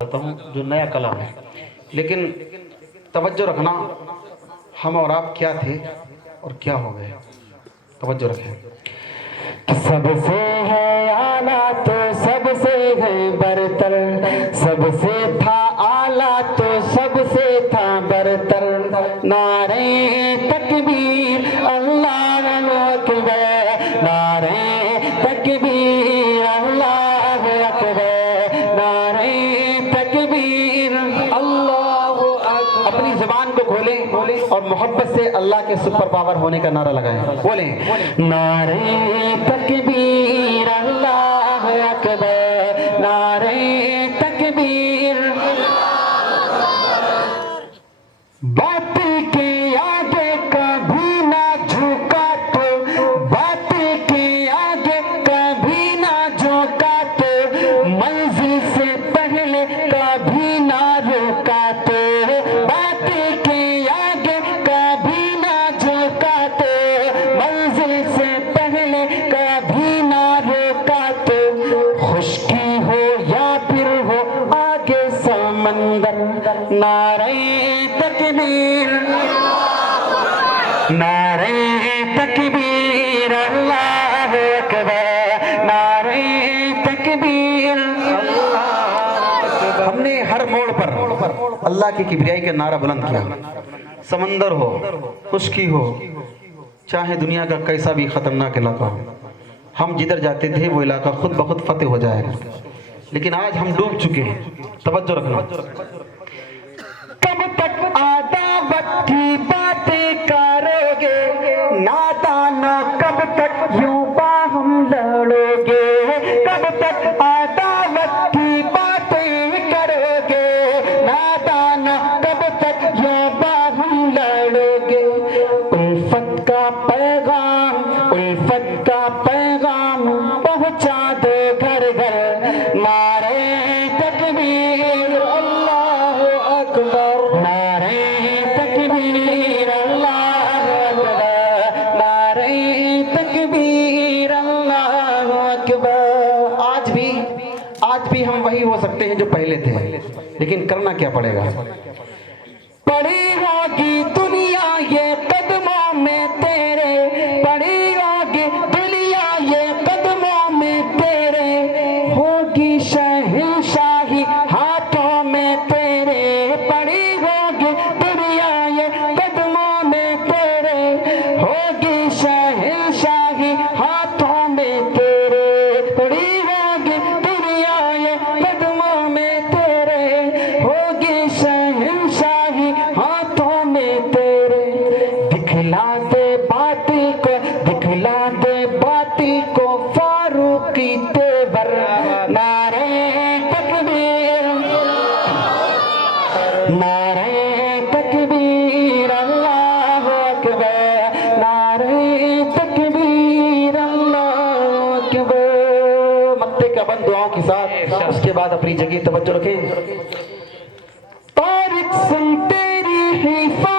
करता हूँ जो नया कलम है, लेकिन तवज्जो रखना हम और आप क्या थे और क्या हो गए। तवज्जो रखें। सबसे है आला तो सबसे है बरतर, सबसे था आला तो सबसे था बरतर। नारे तकबीर अल्लाह अकबर, नारे तकबीर अल्लाह अकबर, नारे तकबीर अल्लाह अकबर। अपनी जुबान को खोलें और मोहब्बत से अल्लाह के सुपर पावर होने का नारा लगाएं। बोलें नारे तकबीर अल्लाह अकबर, नारे तकबीर। बात के आगे कभी ना झुका तो, बात के आगे कभी ना झुका तो, मंजिल से पहले कभी ना रुका तो, बात के आगे कभी ना झुका तो, मंजिल से पहले कभी ना रुका तो। खुशकी हो या फिर हो आगे समंदर, नारे तकबीर, नारे तकबीर अल्लाह अकबर, नारे तकबीर अल्लाह अकबर। हमने हर मोड़ पर अल्लाह की किबरियाई का नारा बुलंद किया। समंदर हो, खुशकी हो, चाहे दुनिया का कैसा भी खतरनाक इलाका हो, हम जिधर जाते थे वो इलाका खुद ब खुद फतेह हो जाएगा। लेकिन आज हम डूब चुके हैं। तवज्जो रखना। कब तक अदावत की बातें करोगे नादाना, कब तक यूं बाहम लड़ोगे, कब तक अदावत की बातें करोगे नादाना, कब तक यूं बाहम लड़ोगे। उल्फत का पैगाम, उल्फत का पैगाम पहुंचा दो घर घर, नारे तकबीर अल्लाह अकबर, नारे तकबीर अल्लाह अकबर, नारे तकबीर अल्लाह अकबर। आज भी हम वही हो सकते हैं जो पहले थे, लेकिन करना क्या पड़ेगा। पड़ी होगी दुनिया ये कदमों में तेरे, पड़ी होगी दुनिया ये कदमों में तेरे, होगी शहंशाही हाथों में तेरे, पड़ी होगी दुनिया ये कदमों में तेरे, होगी शहंशाही हाथों में तेरे, पड़ी होगी दुनिया ये कदमों में तेरे, होगी शहंशाही हाथों में तेरे। दिखला दे बातिल को, दिखला दे बातिल को फारूकी तेवर, नारे तकबीर, नारे तकबीर अल्लाह अकबर, नारे तकबीर अल्लाह अकबर। मत्ते का बंद दुआओं के साथ उसके बाद अपनी जगह तवज्जो रखें। तारिक सुन तेरी हिफाजत